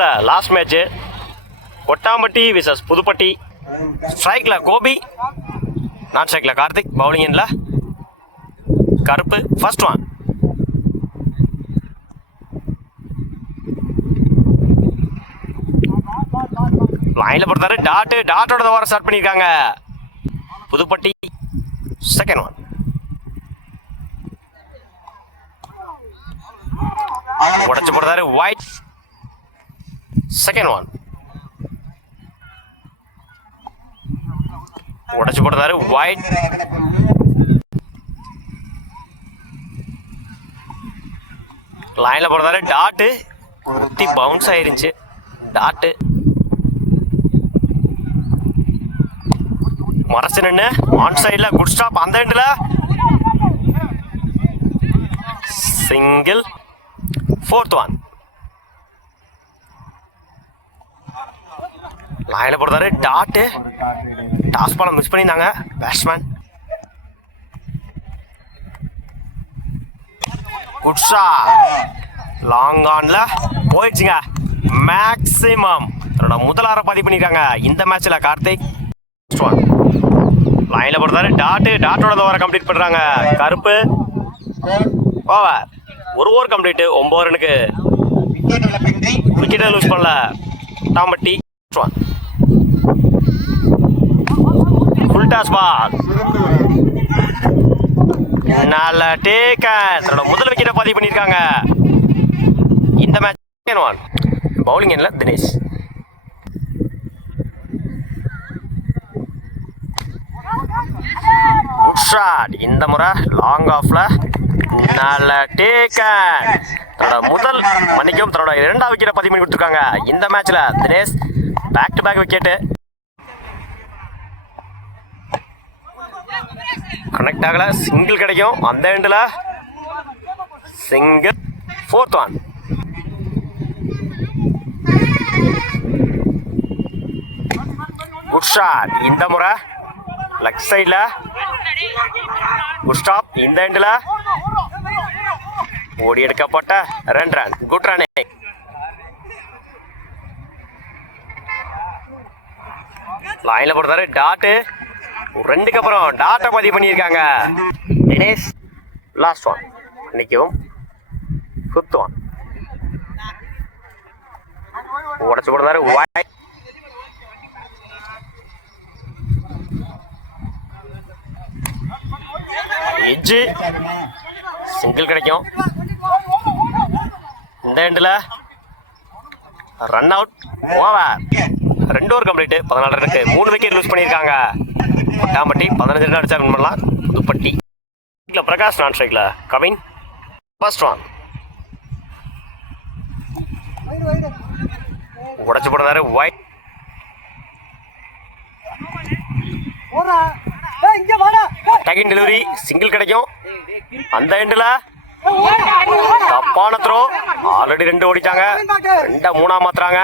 உள்ள last match Kottampatti versus Puduppatti. ஸ்ட்ரைக்கில் கோபி, நான் ஸ்ட்ரைக்கில் கார்த்திக், பவுலிங்கில் கருப்பு. First one. லைனில் பொறுத்தாரு டாட்டோட வர ஸ்டார்ட் பண்ணியிருக்காங்க புதுப்பட்டி. Second one. உடச்சு போடுறாரு ஒயிட். Second one. உடச்சு போடுறாரு ஒயிட். லைன்ல போடுறாரு டாட்டு, குத்தி பவுன்ஸ் ஆயிருந்துச்சு டாட்டு. மறைச்சு நின்று ஆன் சைட்ல குட் ஸ்டாப். அந்த எண்டில் சிங்கிள். Fourth one. லைன்ல போடுறாரு டாட்டு, டாஸ் பாலை மிஸ் பண்ணியிருந்தாங்க பேட்ஸ்மேன். குட் ஷாட், லாங் ஆன்ல போயிடுச்சுங்க. மேக்ஸிமம் தன்னோட முதல் ஆரை பதிவு பண்ணியிருக்காங்க இந்த மேட்ச்ல கார்த்திக். லைன்ல போடுறாரு டாட்டோட ஓவரை கம்ப்ளீட் பண்றாங்க கருப்பு. ஓவர். ஒரு ஓவர் கம்ப்ளீட். 9 ரனுக்கு விக்கெட்டை லூஸ் பண்ணல கொட்டாம்பட்டி. ஃபுல் டாஸ் பால், நல்ல டேக்கன். தன்னோட முதல் விக்கெட்டை பதிவு பண்ணியிருக்காங்க இந்த மேட்ச். பவுலிங் எண்ணில் தினேஷ். Good shot. இந்த முறை லாங் ஆஃப்ல நல்ல டேக்கன். தன்னோட முதல் மன்னிக்கும் தன்னோட 2வது விக்கெட்டை பதிவு பண்ணி கொடுத்துருக்காங்க இந்த மேட்ச்ல Dinesh. Back to back wicket. Connect ஆகல, சிங்கிள் கிடைக்கும் அந்த எண்டில். Single. Fourth one. Good shot. இந்த முறை லெக் சைட்ல குட் ஸ்டாப். இந்த எண்டில் ஓடி எடுக்கப்பட்ட 2 ரன். Good run. லைன்ல போடுறாரு டாட்டு, 2க்கு அப்புறம் டாட்டை பதிவு பண்ணியிருக்காங்க தினேஷ். Last one. இன்னைக்கும் 5th ஒன். உடச்சு போடுறாரு ஒயிட். எட்ஜு, சிங்கிள் கிடைக்கும் இந்த எண்டில். Run out. Over. 2 over complete. 14 ரனுக்கு 3 விக்கெட் லூஸ் பண்ணியிருக்காங்க கொட்டாம்பட்டி. 15 ரன் அடிச்சா வின் பண்ணலாம் புதுப்பட்டி. பிரகாஷ், நான் ஸ்ட்ரைக்கில் கவின். First one. உடச்சு போடுறாரு ஒயிட். செகண்ட் டெலிவரி, சிங்கிள் கிடைக்கும் அந்த எண்டில். தப்பான த்ரோ. ஆல்ரெடி 2 ஓடிட்டாங்க, 2 3 மாத்துறாங்க.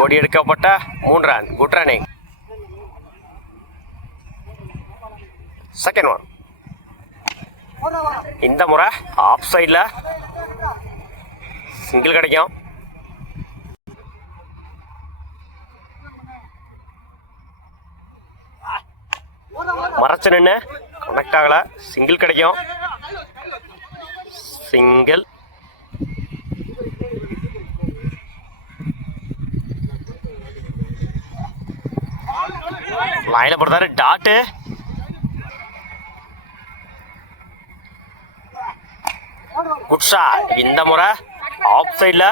ஓடி எடுக்கப்பட்ட 3 run. Good running. Second one. இந்த முறை ஆஃப் சைட்ல சிங்கிள் கிடைக்கும். மறைச்சு நின்று கனெக்ட் ஆகல, சிங்கிள் கிடைக்கும். சிங்கிள். லைன்ல போடுறாரு டாட்டு. Good shot. இந்த முறை ஆஃப் சைட்ல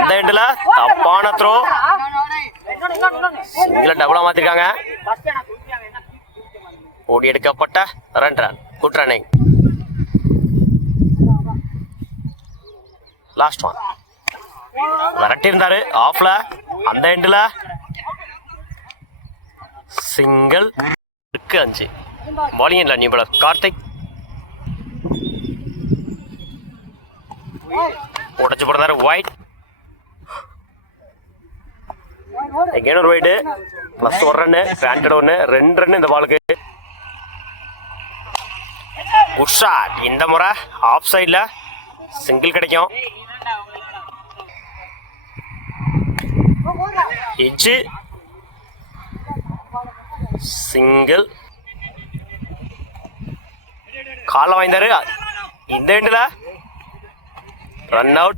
அந்த எண்டில் தப்பான த்ரோ. சிங்கிள டபுளா மாத்திருக்காங்க. ஓடி எடுக்கப்பட்ட 2 run. Good running. Last one. விரட்டி இருந்தாரு ஆஃப்ல அந்த எண்டில். சிங்கிள். 5. பாலிங் இல்லை நியூ பாலர் கார்த்திக். உடச்சு போடுறாரு ஒயிட். எகேன் ஒரு wide. Plus 1 run, granted 1, 2 run இந்த பாலுக்கு. Good shot. இந்த முறை ஆஃப் சைடில் சிங்கிள் கிடைக்கும். Edge single. காலில் வாய்ந்தாரு இந்த எண்டில். Run out.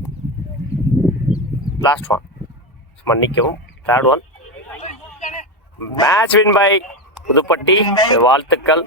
லாஸ்ட் ஒன், மன்னிக்கவும், third one. Match win by Puduppatti. வாழ்த்துக்கள்.